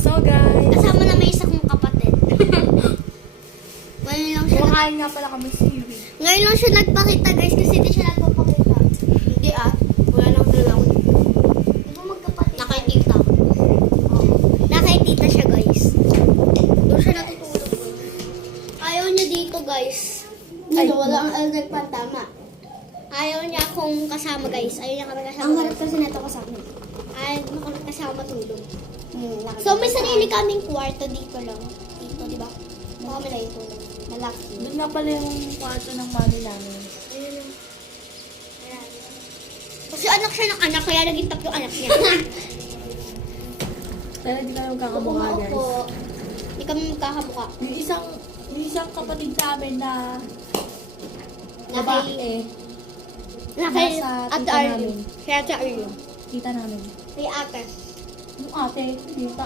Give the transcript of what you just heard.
So guys, Kasama na may isa kong kapatid. Ngayon lang siya, kumakain nga pala kami seaweed. ngayon lang siya nagpakita guys kasi di siya nagpapakita. Hindi wala lang dalawa. Di ba magkapatid? Nakikita. Nakikita siya guys. Doon siya natutulog. Ayaw niya dito guys. Ay, Wala ang aldag pa tama. Ayaw niya akong kasama guys. Ayaw niya kami kasama. Ang harap kasi neto kasama. Ayaw niya kami kasama matulog. So may sarili kaming kwarto dito lang. Dito, di ba? Baka kami lang yung tulog. Malaki. Doon nga pala yung kwarto ng mami namin. Ayun. Ayan. Kasi anak siya ng anak, kaya naging tatlo anak niya. Pero hindi ka naman kakamukha guys. Hindi kami magkakabuka. Yung isang kapatid namin na Nakay- babae, Nakay Nasa Ate tita Arlene. namin. Kaya Ate Arlene. kita namin. Kay ate. Yung ate, tita